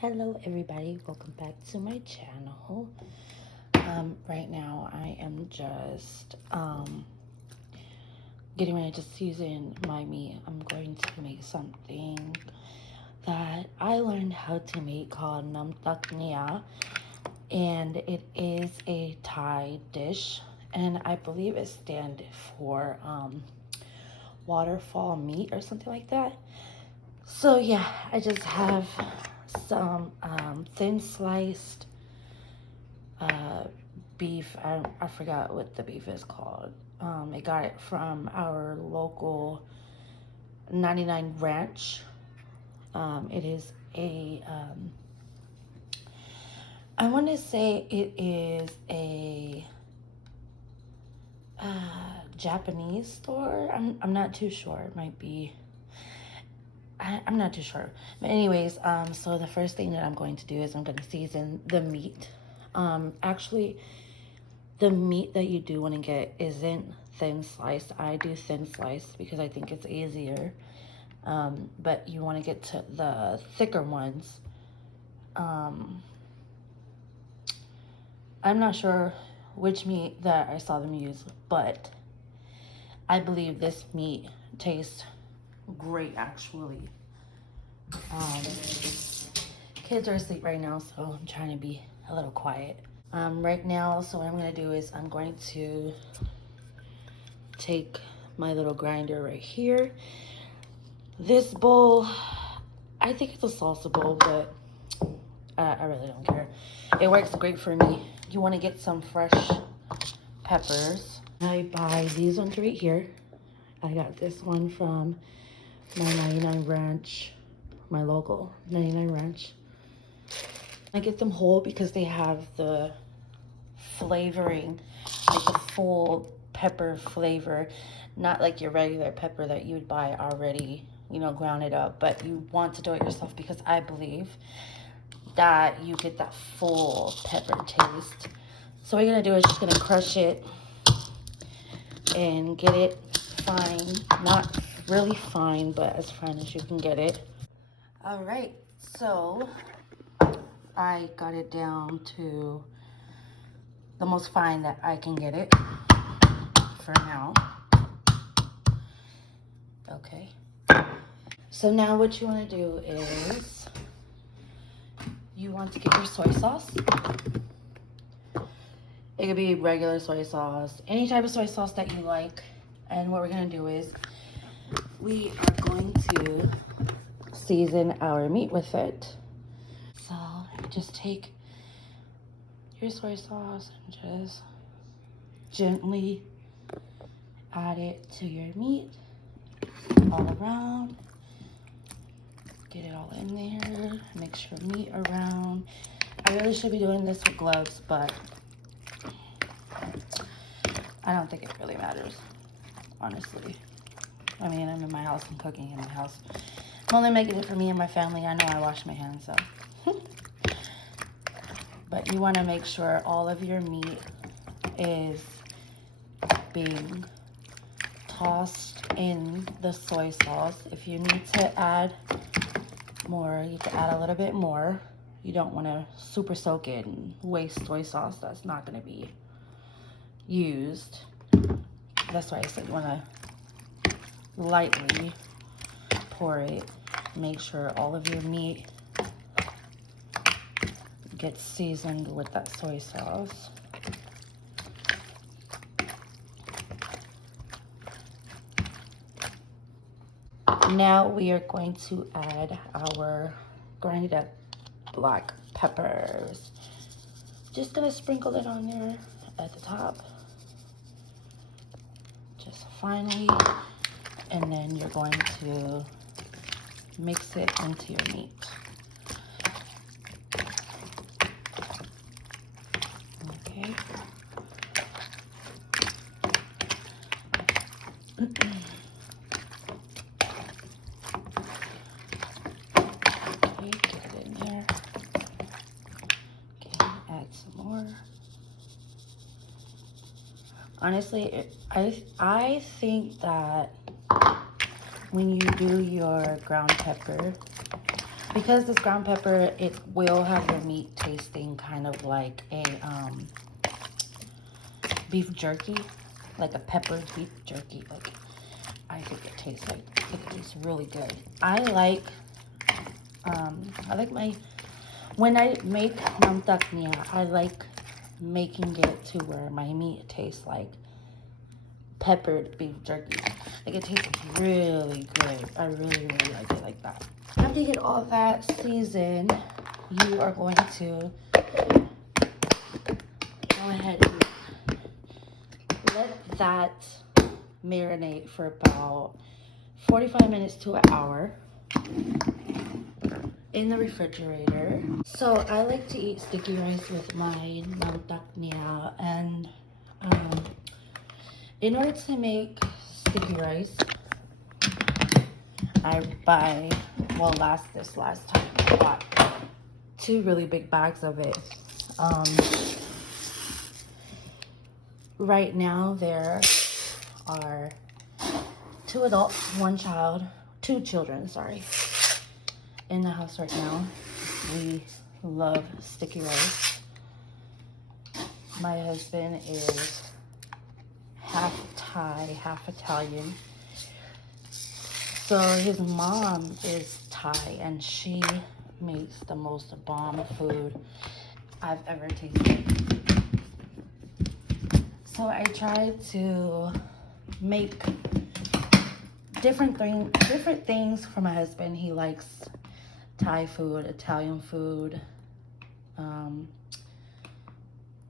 Hello everybody, welcome back to my channel. Right now I am just getting ready to season my meat. I'm going to make something that I learned how to make called Nom Tok Neau, and it is a Thai dish, and I believe it stands for waterfall meat or something like that. So yeah, I just have some thin sliced beef. I forgot what the beef is called. I got it from our local 99 ranch. It is a I want to say it is a Japanese store. I'm not too sure. It might be. I'm not too sure. But anyways, so the first thing that I'm going to do is I'm going to season the meat. Actually, the meat that you do want to get isn't thin sliced. I do thin sliced because I think it's easier. But you want to get to the thicker ones. I'm not sure which meat that I saw them use, but I believe this meat tastes great actually. Kids are asleep right now, so I'm trying to be a little quiet. Right now, so what I'm gonna do is I'm going to take my little grinder right here. This bowl, I think it's a salsa bowl, but I really don't care. It works great for me. You wanna get some fresh peppers. I buy these ones right here. I got this one from my 99 ranch, my local 99 ranch. I get them whole because they have the flavoring, like the full pepper flavor, not like your regular pepper that you would buy already, ground it up, but you want to do it yourself because I believe that you get that full pepper taste. So what you're gonna do is just gonna crush it and get it fine, not really fine, but as fine as you can get it. All right, so I got it down to the most fine that I can get it for now. Okay. So now what you want to do is you want to get your soy sauce. It could be regular soy sauce, any type of soy sauce that you like. And what we're going to do is we are going to season our meat with it. So just take your soy sauce and just gently add it to your meat all around. Get it all in there. Mix your meat around. I really should be doing this with gloves, but I don't think it really matters, honestly. I mean, I'm in my house, I'm cooking in my house. I'm only making it for me and my family. I know I wash my hands, so. But you want to make sure all of your meat is being tossed in the soy sauce. If you need to add more, you can add a little bit more. You don't want to super soak it and waste soy sauce. That's not going to be used. That's why I said you want to lightly pour it. Make sure all of your meat gets seasoned with that soy sauce. Now we are going to add our grinded up black peppers. Just gonna sprinkle it on there at the top, just finely, and then you're going to mix it into your meat. Okay. Okay, get it in there. Okay, add some more. Honestly, I think that when you do your ground pepper, Because this ground pepper, it will have your meat tasting kind of like a beef jerky, like a peppered beef jerky. Like, I think it tastes really good. I like my, when I make Nom Tok Neau, I like making it to where my meat tastes like peppered beef jerky. Like, it tastes really good. I really like it like that. After you get all that seasoned, you are going to go ahead and let that marinate for about 45 minutes to an hour in the refrigerator. So I like to eat sticky rice with my Nom Tok Neau, and in order to make sticky rice, I buy, well, this last time I bought 2 really big bags of it. Right now there are 2 adults, 1 child, 2 children, sorry, in the house right now. We love sticky rice. My husband is half Thai, half Italian. So his mom is Thai, and she makes the most bomb food I've ever tasted. So I try to make different things for my husband. He likes Thai food, Italian food.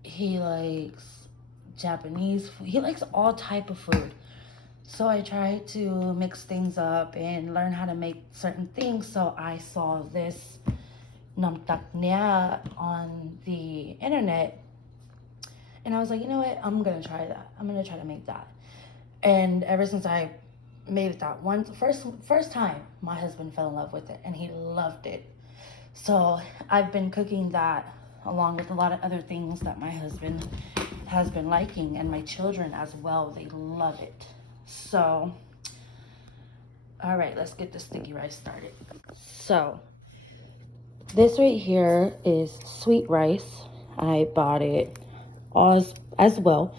He likes Japanese food. He likes all type of food. So I try to mix things up and learn how to make certain things. So I saw this Nom Tok Neau on the internet, and I was like, you know what? I'm gonna try that. I'm gonna try to make that. And ever since I made it that first time, my husband fell in love with it, and he loved it. So I've been cooking that along with a lot of other things that my husband has been liking, and my children as well. They love it. So, all right, let's get the sticky rice started. So, this right here is sweet rice. I bought it as well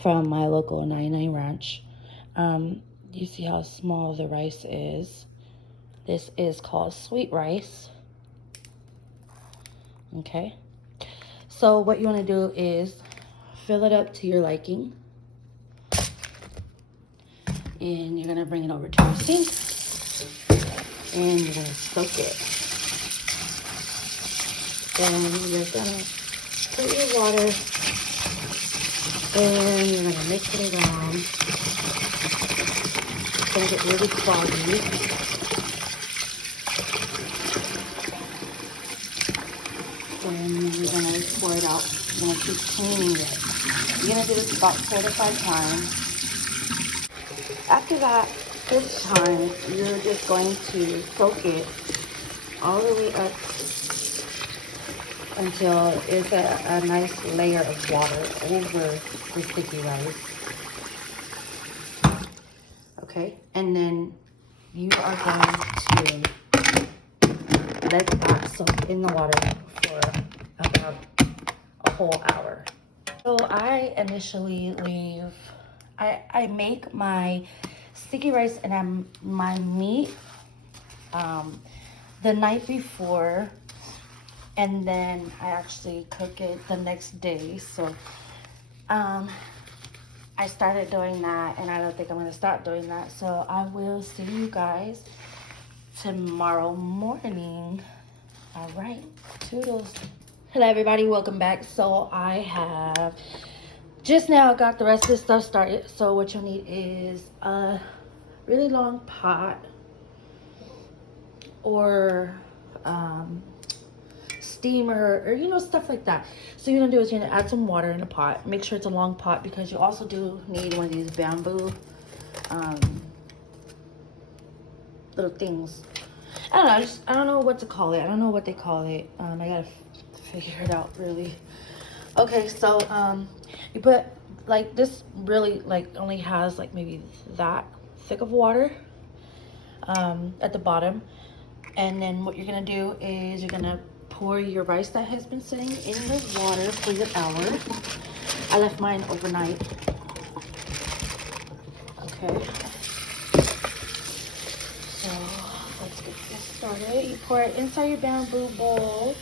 from my local 99 Ranch. You see how small the rice is. This is called sweet rice. Okay. So what you want to do is fill it up to your liking. And you're going to bring it over to your sink. And you're going to soak it. Then you're going to put your water. And you're going to mix it around. It's going to get really foggy. And you're going to pour it out. You're going to keep cleaning it. You're going to do this about 4 to 5 times. After that 5th time, you're just going to soak it all the way up until it's a nice layer of water over the sticky rice. Okay, and then you are going to let that soak in the water for about a whole hour. So I initially leave, I make my sticky rice and my meat the night before, and then I actually cook it the next day. So I started doing that, and I don't think I'm going to stop doing that. So I will see you guys tomorrow morning. All right, toodles. Hello everybody, welcome back. So I have just now got the rest of this stuff started. So what you'll need is a really long pot or steamer, or stuff like that. So you're gonna do is you're gonna add some water in a pot. Make sure it's a long pot, because you also do need one of these bamboo little things. I don't know what to call it. I don't know what they call it. I gotta figure it out really. Okay, so you put like this, really like only has like maybe that thick of water at the bottom, And then what you're gonna do is you're gonna pour your rice that has been sitting in the water for your hour. I left mine overnight. Okay. So let's get this started. You pour it inside your bamboo bowl.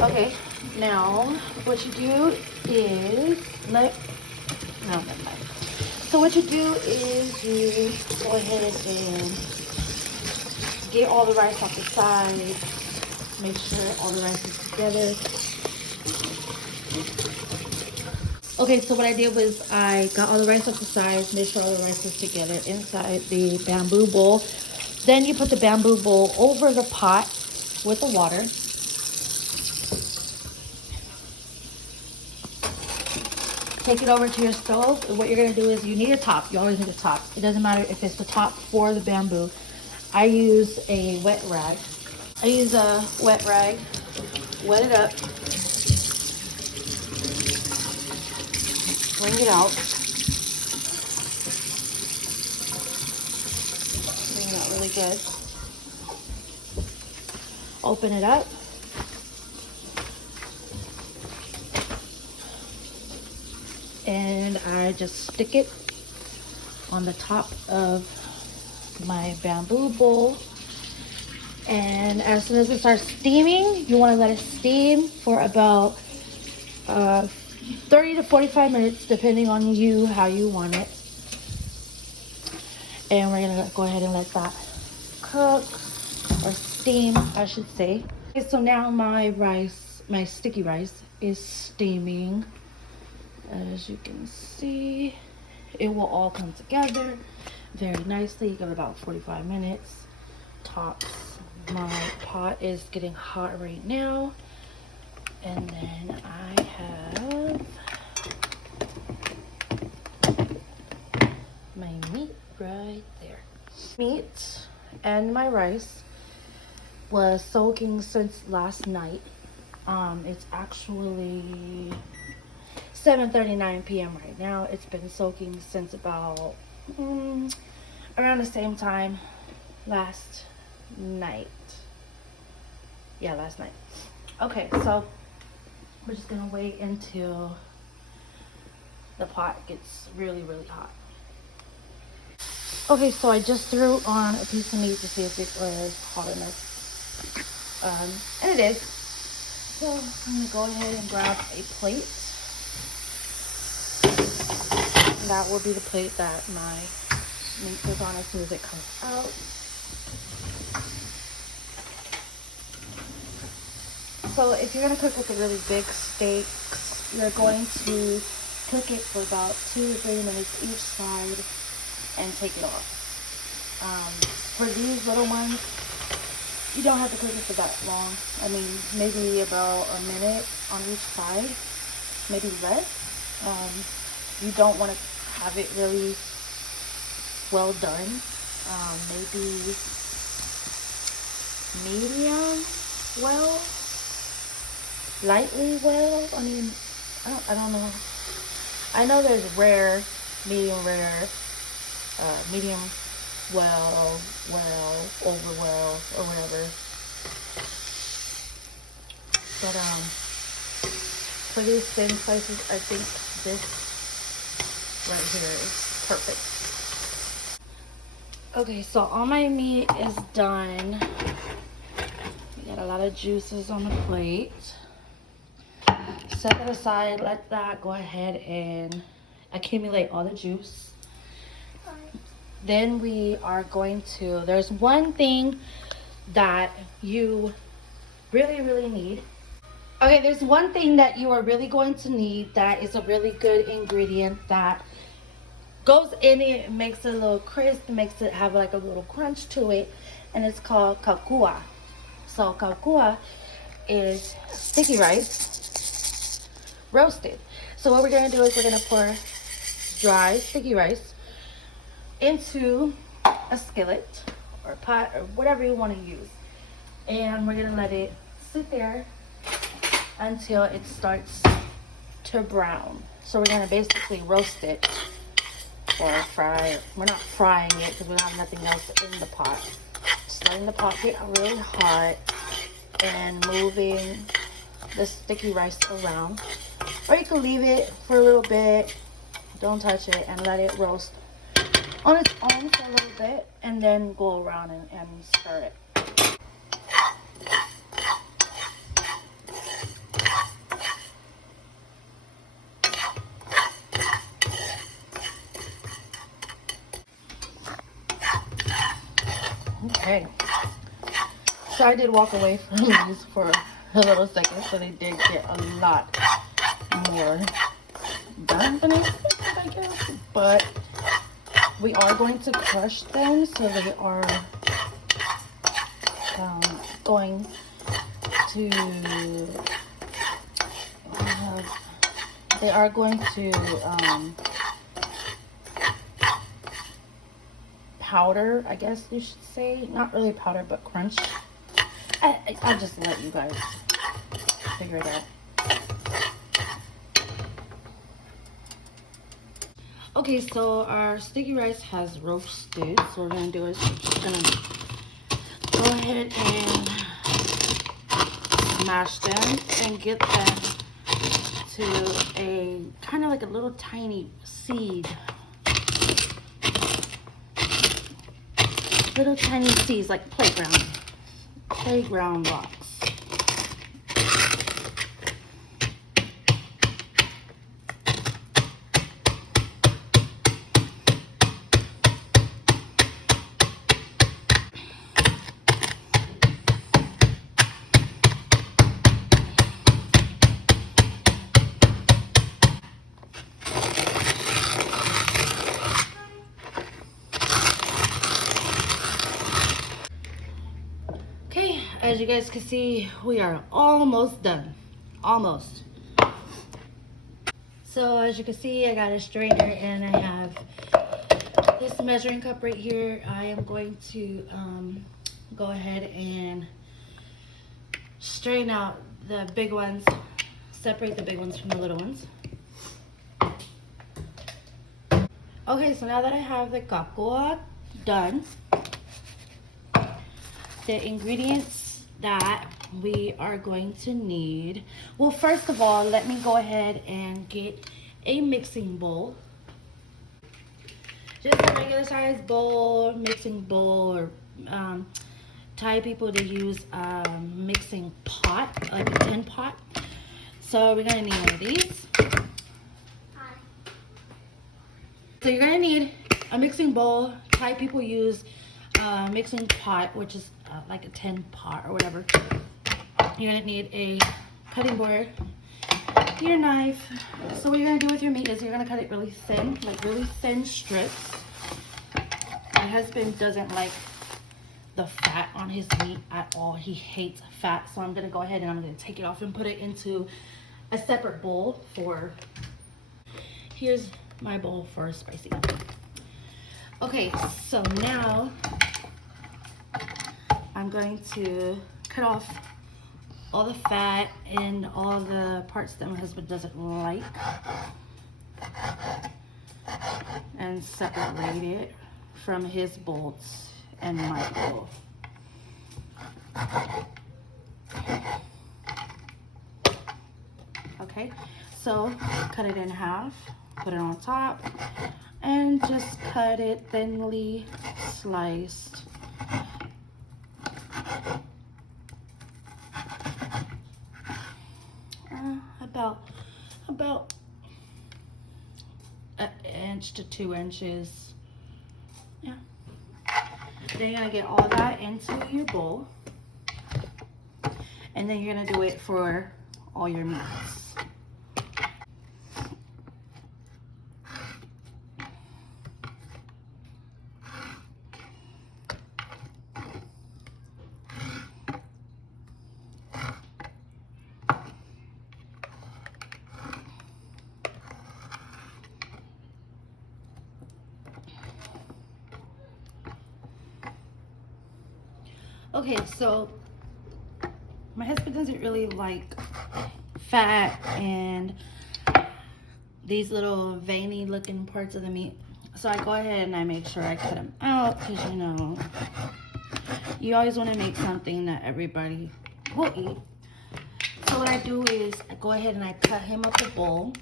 Okay, now what you do is So what you do is you go ahead and get all the rice off the side. Make sure all the rice is together. Okay, so what I did was I got all the rice off the sides, made sure all the rice was together inside the bamboo bowl. Then you put the bamboo bowl over the pot with the water. Take it over to your stove. And what you're gonna do is you need a top. You always need a top. It doesn't matter if it's the top for the bamboo. I use a wet rag. I use a wet rag, wet it up, wring it out. Wring it out really good. Open it up. And I just stick it on the top of my bamboo bowl. And as soon as it starts steaming, you want to let it steam for about 30 to 45 minutes, depending on you, how you want it. And we're gonna go ahead and let that cook, or steam, I should say. Okay, so now my rice, my sticky rice, is steaming. As you can see, it will all come together very nicely. You got about 45 minutes tops. My pot is getting hot right now, and then I have my meat right there. Meat and my rice was soaking since last night. It's actually 7:39 p.m. right now. It's been soaking since about around the same time last night. Yeah, last night. Okay, so we're just gonna wait until the pot gets really, really hot. Okay, so I just threw on a piece of meat to see if it was hot enough. And it is. So I'm gonna go ahead and grab a plate. That will be the plate that my meat goes on as soon as it comes out. So if you're going to cook like a really big steak, you're going to cook it for about 2 to 3 minutes each side and take it off. For these little ones, you don't have to cook it for that long. I mean, maybe about a minute on each side, maybe less. You don't want to have it really well done. Maybe medium well, lightly well. I mean, I don't know. I know there's rare, medium rare, medium well, over well, or whatever. But for these thin slices, I think this right here is perfect. Okay, so all my meat is done. We got a lot of juices on the plate. Set that aside, let that go ahead and accumulate all the juice. Then we are going to, there's one thing that you really need. Okay, there's one thing that you are really going to need that is a really good ingredient that goes in it, makes it a little crisp, makes it have like a little crunch to it, and it's called kakua. So kakua is sticky rice, roasted. So what we're gonna do is we're gonna pour dry sticky rice into a skillet or pot or whatever you want to use, and we're gonna let it sit there until it starts to brown. So we're gonna basically roast it or fry. We're not frying it because we don't have nothing else in the pot. Just letting the pot get really hot and moving the sticky rice around. Or you can leave it for a little bit, don't touch it, and let it roast on its own for a little bit, and then go around and stir it. Okay, so I did walk away from these for a little second, so they did get a lot more done than I expected, I guess. But we are going to crush them, so they are going to powder, I guess you should say. Not really powder, but crunch. I'll just let you guys figure it out. Okay, so our sticky rice has roasted. So what we're gonna do is we're just gonna go ahead and smash them and get them to a kind of like a little tiny seed. Little tiny seeds, like playground rocks. As you guys can see, we are almost done. Almost. So as you can see, I got a strainer and I have this measuring cup right here. I am going to go ahead and strain out the big ones, separate the big ones from the little ones. Okay, so now that I have the kakua done, the ingredients that we are going to need. Well, first of all, let me go ahead and get a mixing bowl. Just a regular size bowl, mixing bowl, or Thai people to use a mixing pot, like a tin pot. So we're gonna need one of these. So you're gonna need a mixing bowl. Thai people use a mixing pot, which is like a tin pot or whatever. You're gonna need a cutting board, your knife. So what you're gonna do with your meat is you're gonna cut it really thin, like really thin strips. My husband doesn't like the fat on his meat at all. He hates fat. So I'm gonna go ahead and I'm gonna take it off and put it into a separate bowl for, here's my bowl for spicy. Okay, so now I'm going to cut off all the fat and all the parts that my husband doesn't like and separate it from his bolts and my bowl. Okay, so cut it in half, put it on top, and just cut it thinly sliced. About an inch to 2 inches. Yeah. Then you're gonna get all that into your bowl, and then you're gonna do it for all your meats. Okay, so my husband doesn't really like fat and these little veiny looking parts of the meat. So I go ahead and I make sure I cut them out because, you know, you always want to make something that everybody will eat. So what I do is I go ahead and I cut him up a bowl,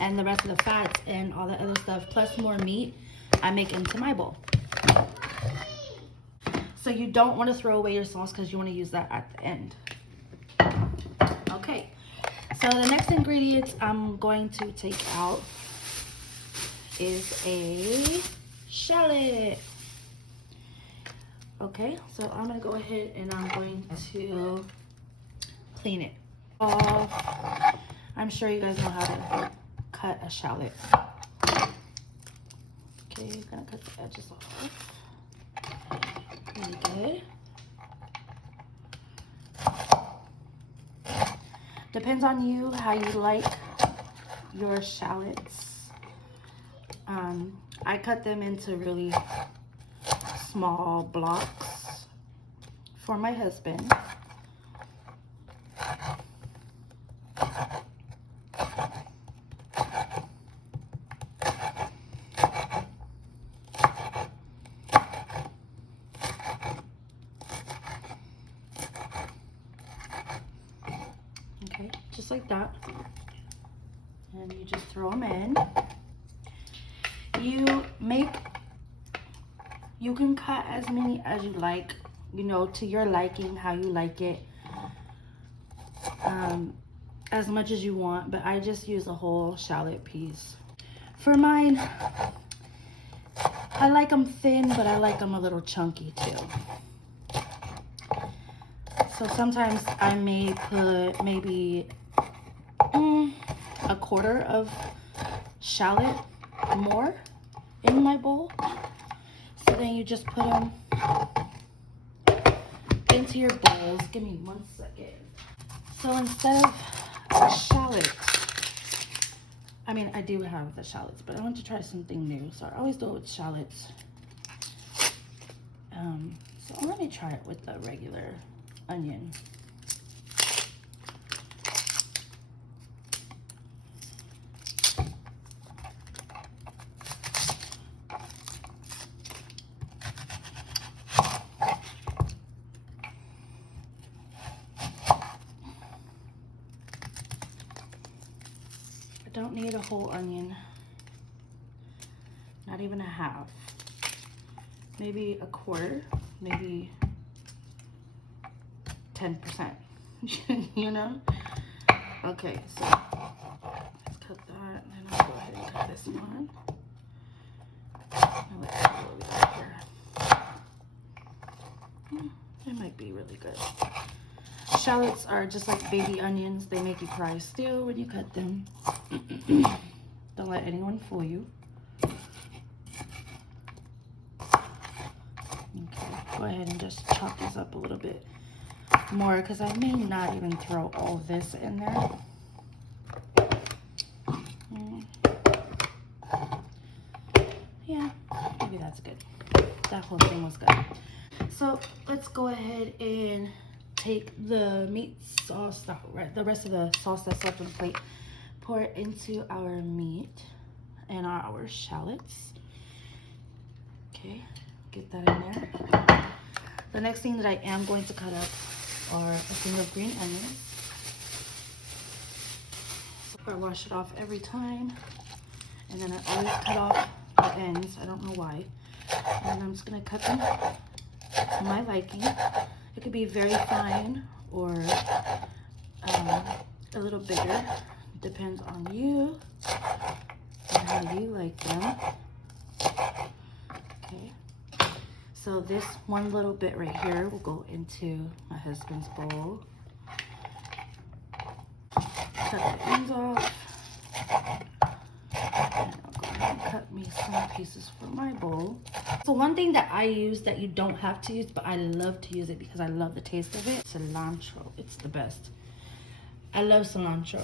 and the rest of the fats and all the other stuff plus more meat I make into my bowl. So you don't want to throw away your sauce because you want to use that at the end. Okay, so the next ingredients I'm going to take out is a shallot. Okay, so I'm gonna go ahead and I'm going to clean it off. I'm sure you guys know how to cut a shallot. Okay, you're gonna cut the edges off. Really good. Depends on you how you like your shallots. I cut them into really small blocks for my husband. Okay, just like that. And you just throw them in. You can cut as many as you like, you know, to your liking, how you like it, as much as you want, but I just use a whole shallot piece. For mine, I like them thin, but I like them a little chunky too. So sometimes I may put maybe a quarter of shallot more in my bowl. So then you just put them into your bowls. Give me 1 second. So instead of a shallot, I mean, I do have the shallots, but I want to try something new. So I always do it with shallots. So let me try it with the regular onion. I don't need a whole onion, not even a half, maybe a quarter, maybe 10%, you know? Okay, so let's cut that, and then I'll go ahead and cut this one. And let's put it over here. It might be really good. Shallots are just like baby onions. They make you cry still when you cut them. Don't let anyone fool you. Okay, go ahead and just chop these up a little bit more because I may not even throw all this in there. Yeah, maybe that's good. That whole thing was good. So let's go ahead and take the meat sauce, the rest of the sauce that's left on the plate, pour it into our meat and our shallots. Okay, get that in there. The next thing that I am going to cut up are a thing of green onions. So I wash it off every time, and then I always cut off the ends. I don't know why. And I'm just gonna cut them to my liking. It could be very fine or a little bigger. Depends on you and how you like them. Okay. So this one little bit right here will go into my husband's bowl. Cut the ends off. And I'll go ahead and cut me some pieces for my bowl. So one thing that I use that you don't have to use, but I love to use it because I love the taste of it, cilantro. It's the best. I love cilantro.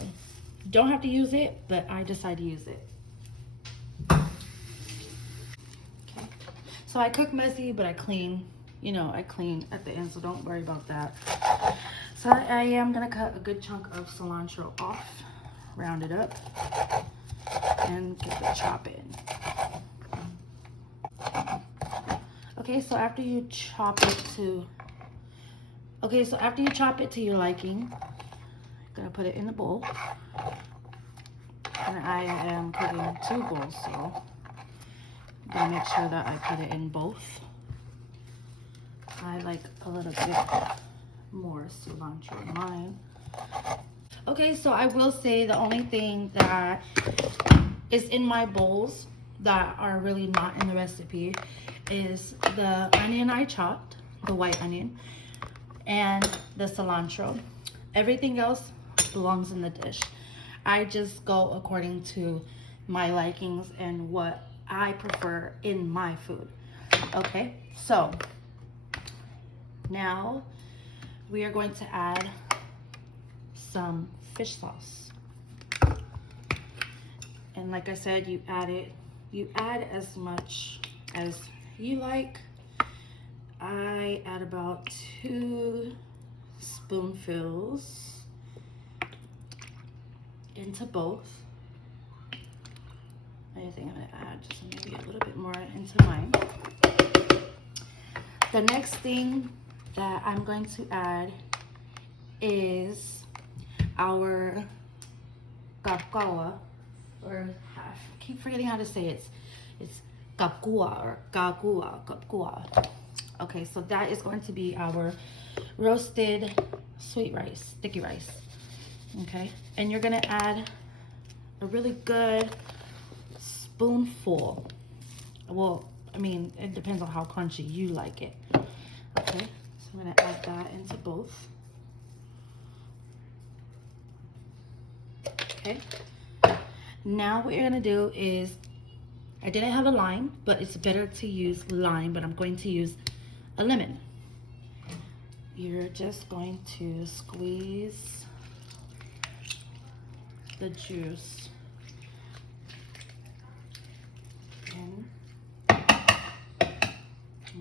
Don't have to use it, but I decide to use it. Okay. So I cook messy, but I clean. You know, I clean at the end, so don't worry about that. So So I am gonna cut a good chunk of cilantro off, round it up, and get the chop in. Okay, so after you chop it to your liking, I'm gonna put it in the bowl. And I am putting 2 bowls, so I'm gonna make sure that I put it in both. I like a little bit more cilantro in mine. Okay, so I will say the only thing that is in my bowls that are really not in the recipe is the onion I chopped, the white onion, and the cilantro. Everything else belongs in the dish. I just go according to my likings and what I prefer in my food. Okay, so now we are going to add some fish sauce. And like I said, you add as much as you like. I add about 2 spoonfuls into both. I think I'm gonna add just maybe a little bit more into mine. The next thing that I'm going to add is our kapkawa, or I keep forgetting how to say it. It's kapkua or kapkua. Okay, so that is going to be our roasted sweet rice, sticky rice. Okay, and you're gonna add a really good spoonful. Well, I mean, it depends on how crunchy you like it. Okay, so I'm gonna add that into both. Okay, now what you're gonna do is, I didn't have a lime, but it's better to use lime, but I'm going to use a lemon. You're just going to squeeze the juice in.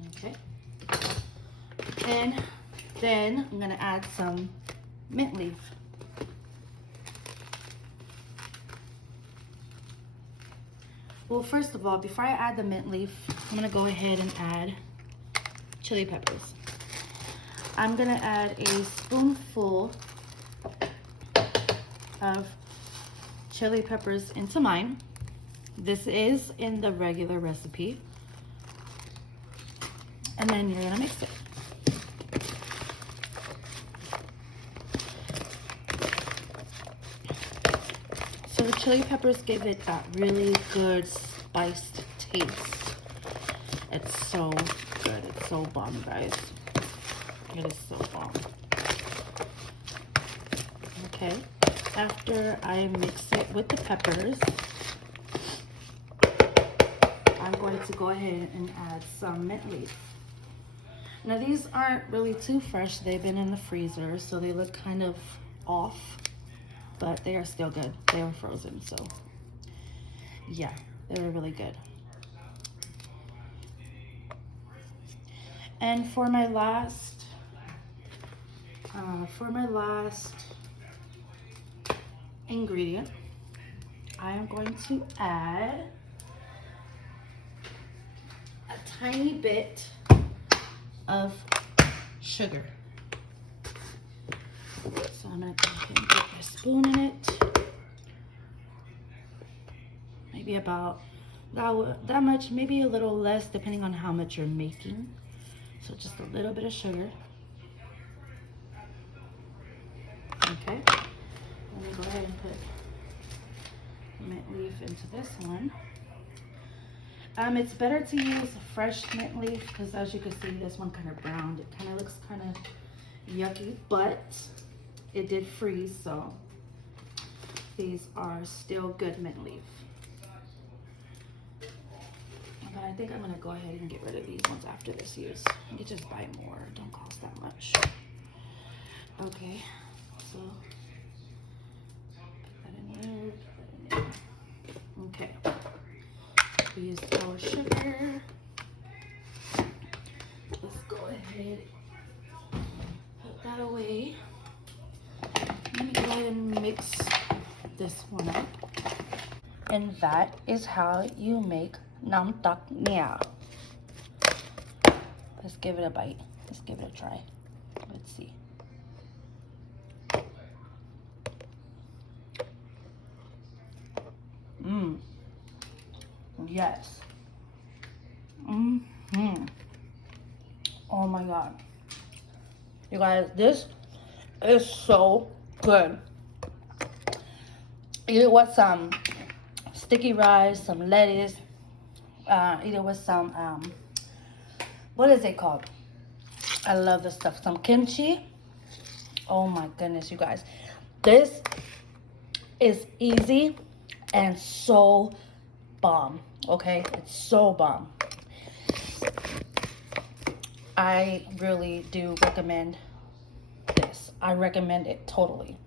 Okay. And then I'm gonna add some mint leaf. Well, first of all, before I add the mint leaf, I'm gonna go ahead and add chili peppers. I'm gonna add a spoonful of chili peppers into mine. This is in the regular recipe. And then you're gonna mix it. So the chili peppers give it that really good spiced taste. It's so good. It's so bomb, guys. It is so bomb. Okay. After I mix it with the peppers, I'm going to go ahead and add some mint leaf. Now these aren't really too fresh. They've been in the freezer, so they look kind of off, but they are still good. They were frozen, so yeah, they were really good. And for my last ingredient, I am going to add a tiny bit of sugar. So I'm gonna go ahead and put my spoon in it. Maybe about that much, maybe a little less depending on how much you're making. So just a little bit of sugar. Okay, let me go ahead and put mint leaf into this one. It's better to use fresh mint leaf because, as you can see, this one kind of browned. It kind of looks kind of yucky, but it did freeze, so these are still good mint leaf. But I think I'm gonna go ahead and get rid of these ones after this use. You can just buy more, don't cost that much. Okay, so put that in there, Okay, we used our sugar. Let's go ahead, put that away. And that is how you make Nom Tok Neau. Let's give it a bite. Let's give it a try. Let's see. Mmm. Yes. Mm-hmm. Oh my god. You guys, this is so good. Eat it with some sticky rice, some lettuce. Eat it with some, what is it called? I love this stuff. Some kimchi. Oh my goodness, you guys. This is easy and so bomb. Okay? It's so bomb. I really do recommend this. I recommend it totally.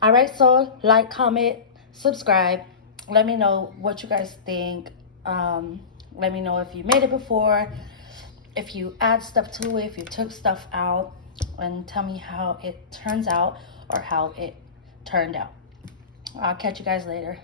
Alright, so like, comment, subscribe. Let me know what you guys think. Let me know if you made it before, if you add stuff to it, if you took stuff out, and tell me how it turns out or how it turned out. I'll catch you guys later.